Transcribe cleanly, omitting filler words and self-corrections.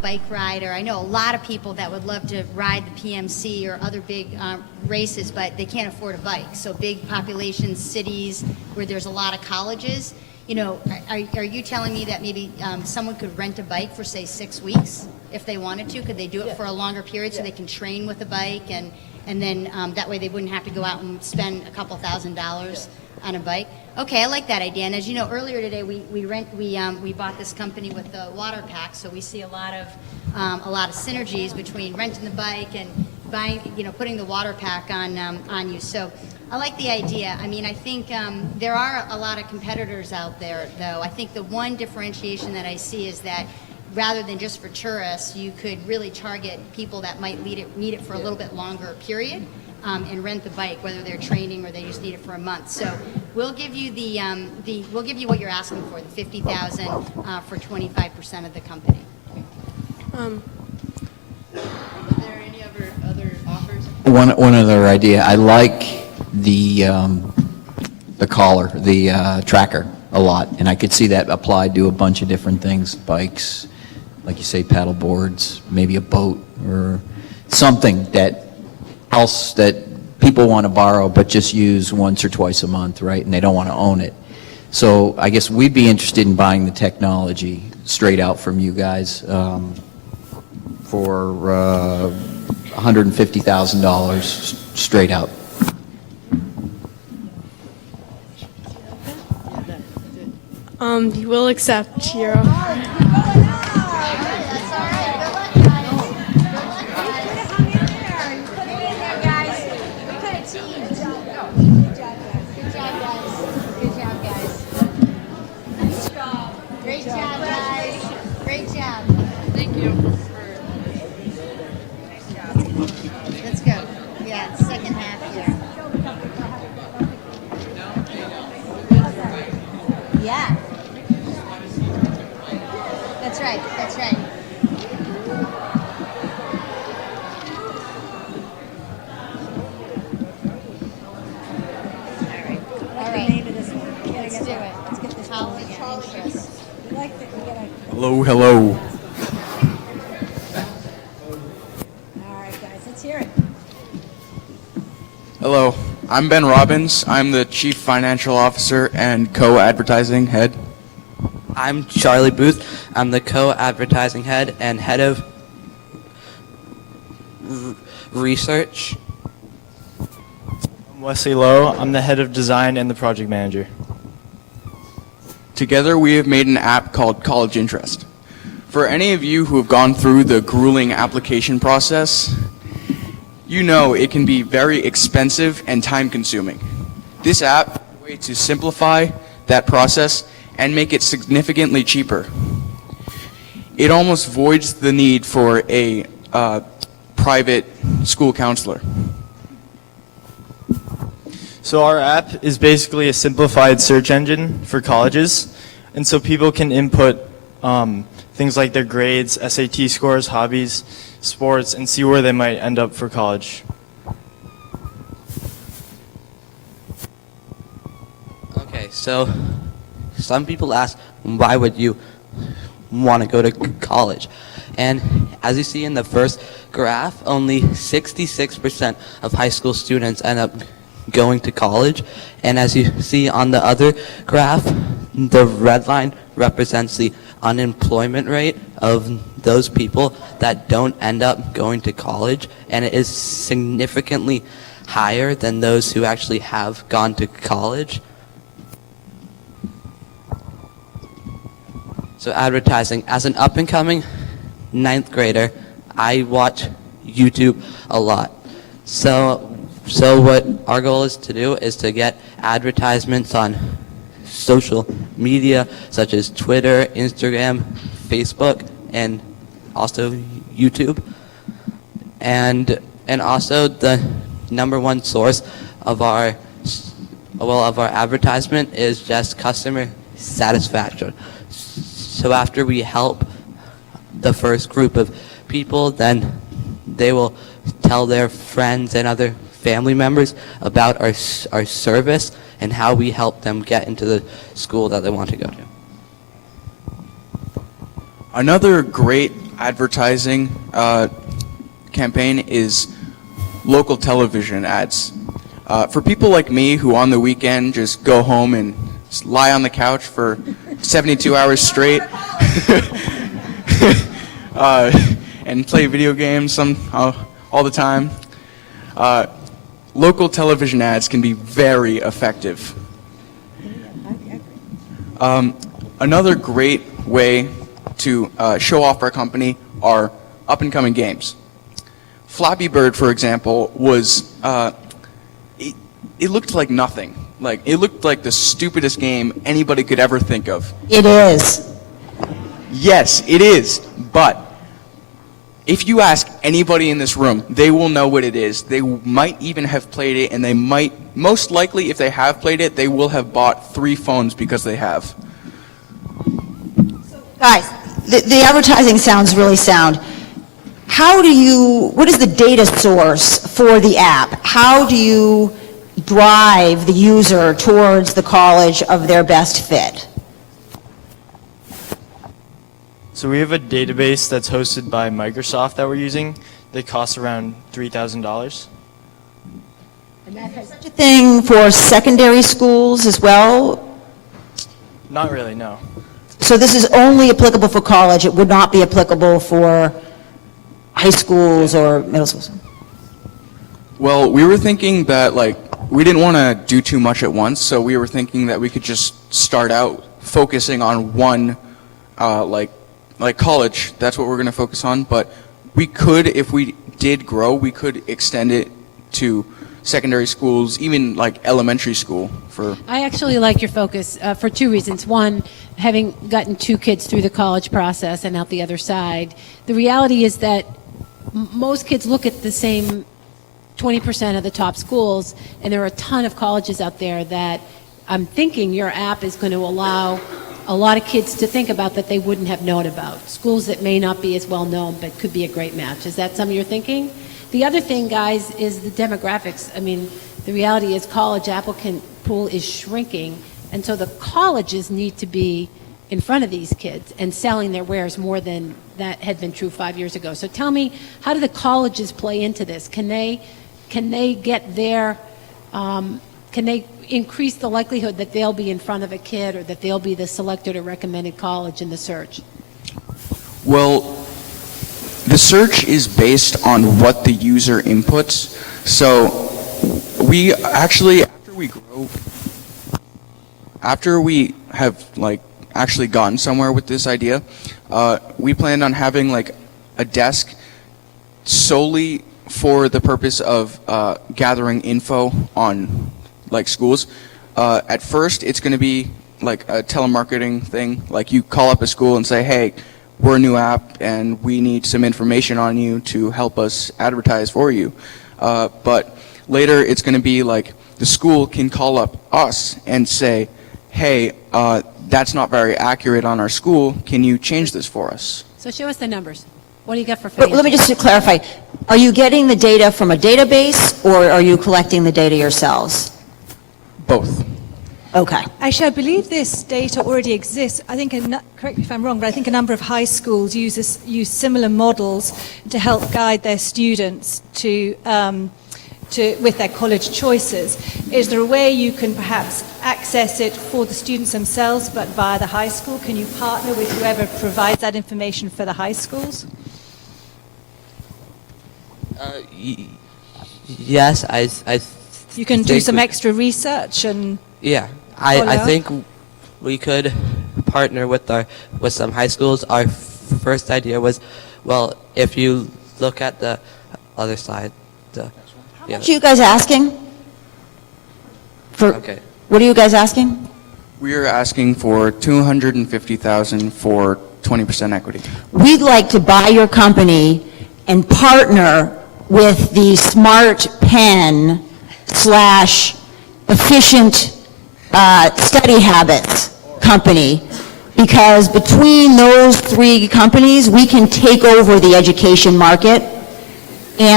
bike rider. I know a lot of people that would love to ride the PMC or other big races, but they can't afford a bike. So big population cities where there's a lot of colleges, you know, are you telling me that maybe someone could rent a bike for, say, 6 weeks if they wanted to? Could they do it for a longer period so they can train with a bike, and then that way they wouldn't have to go out and spend a couple $1,000s on a bike? Okay, I like that idea. And as you know, earlier today we bought this company with the water pack, so we see a lot of synergies between renting the bike and buying, you know, putting the water pack on you. So I like the idea. I mean, I think there are a lot of competitors out there, though. I think the one differentiation that I see is that rather than just for tourists, you could really target people that might need it for a little bit longer period. And rent the bike, whether they're training or they just need it for a month. So we'll give you we'll give you what you're asking for, the $50,000 for 25% of the company. Are there any other offers? One other idea. I like the collar, the tracker a lot, and I could see that applied to a bunch of different things, bikes, like you say, paddle boards, maybe a boat or something else that people want to borrow but just use once or twice a month, right? And they don't want to own it. So I guess we'd be interested in buying the technology straight out from you guys for $150,000 straight out. We'll accept your offer. Let's go. Yeah, second half here. Yeah. That's right. That's right. All right. Let's do it. Let's get this going. Interest. Hello, hello. Hello, I'm Ben Robbins. I'm the Chief Financial Officer and Co-Advertising Head. I'm Charlie Booth. I'm the Co-Advertising Head and Head of Research. I'm Wesley Lowe. I'm the Head of Design and the Project Manager. Together we have made an app called College Interest. For any of you who have gone through the grueling application process, you know it can be very expensive and time-consuming. This app is a way to simplify that process and make it significantly cheaper. It almost voids the need for a private school counselor. So our app is basically a simplified search engine for colleges, and so people can input things like their grades, SAT scores, hobbies, sports, and see where they might end up for college. Okay, so some people ask, why would you want to go to college? And as you see in the first graph, only 66% of high school students end up going to college. And as you see on the other graph, the red line represents the unemployment rate of those people that don't end up going to college, and it is significantly higher than those who actually have gone to college. So advertising, as an up-and-coming 9th grader, I watch YouTube a lot. So what our goal is to do is to get advertisements on social media such as Twitter, Instagram, Facebook, and also YouTube. And also the number one source of our advertisement is just customer satisfaction. So after we help the first group of people, then they will tell their friends and other family members about our service and how we help them get into the school that they want to go to. Another great advertising campaign is local television ads. For people like me who on the weekend just go home and just lie on the couch for 72 hours straight and play video games all the time, local television ads can be very effective. Another great way to show off our company are up-and-coming games. Flappy Bird, for example, was it looked like nothing. Like, it looked like the stupidest game anybody could ever think of. It is. Yes, it is, but if you ask anybody in this room, they will know what it is. They might even have played it, and they might, most likely, if they have played it, they will have bought 3 phones because they have. Guys, the advertising sounds really sound. What is the data source for the app? How do you drive the user towards the college of their best fit? So we have a database that's hosted by Microsoft that we're using that costs around $3,000. Such a thing for secondary schools as well? Not really, no. So this is only applicable for college, it would not be applicable for high schools or middle schools? Well, we were thinking that, like, we didn't want to do too much at once, so we were thinking that we could just start out focusing on one, like college. That's what we're going to focus on. But we could, if we did grow, we could extend it to secondary schools, even like elementary school. I actually like your focus for 2 reasons. One, having gotten 2 kids through the college process and out the other side, the reality is that most kids look at the same 20% of the top schools, and there are a ton of colleges out there that I'm thinking your app is going to allow a lot of kids to think about that they wouldn't have known about. Schools that may not be as well known but could be a great match. Is that something you're thinking? The other thing, guys, is the demographics. I mean, the reality is college applicant pool is shrinking, and so the colleges need to be in front of these kids and selling their wares more than that had been true 5 years ago. So tell me, how do the colleges play into this? Can they get their, can they increase the likelihood that they'll be in front of a kid or that they'll be the selected or recommended college in the search? Well, the search is based on what the user inputs. So we actually, after we have like actually gotten somewhere with this idea, we planned on having like a desk solely for the purpose of gathering info on like schools. At first, it's going to be like a telemarketing thing. Like you call up a school and say, hey, we're a new app and we need some information on you to help us advertise for you. But later, it's going to be like the school can call up us and say, hey, that's not very accurate on our school. Can you change this for us? So show us the numbers. What do you got for But let me just clarify. Are you getting the data from a database, or are you collecting the data yourselves? Both. Okay. Actually, I believe this data already exists. I think, correct me if I'm wrong, but I think a number of high schools use similar models to help guide their students with their college choices. Is there a way you can perhaps access it for the students themselves, but via the high school? Can you partner with whoever provides that information for the high schools? Yes, I You can do think some we- extra research and... Yeah, Follow I up? think we could partner with some high schools. Our first idea was, well, if you look at the other side, What are you guys asking? Okay. What are you guys asking? We are asking for $250,000 for 20% equity. We'd like to buy your company and partner with the Smart Pen / Efficient Study Habits company, because between those 3 companies, we can take over the education market, and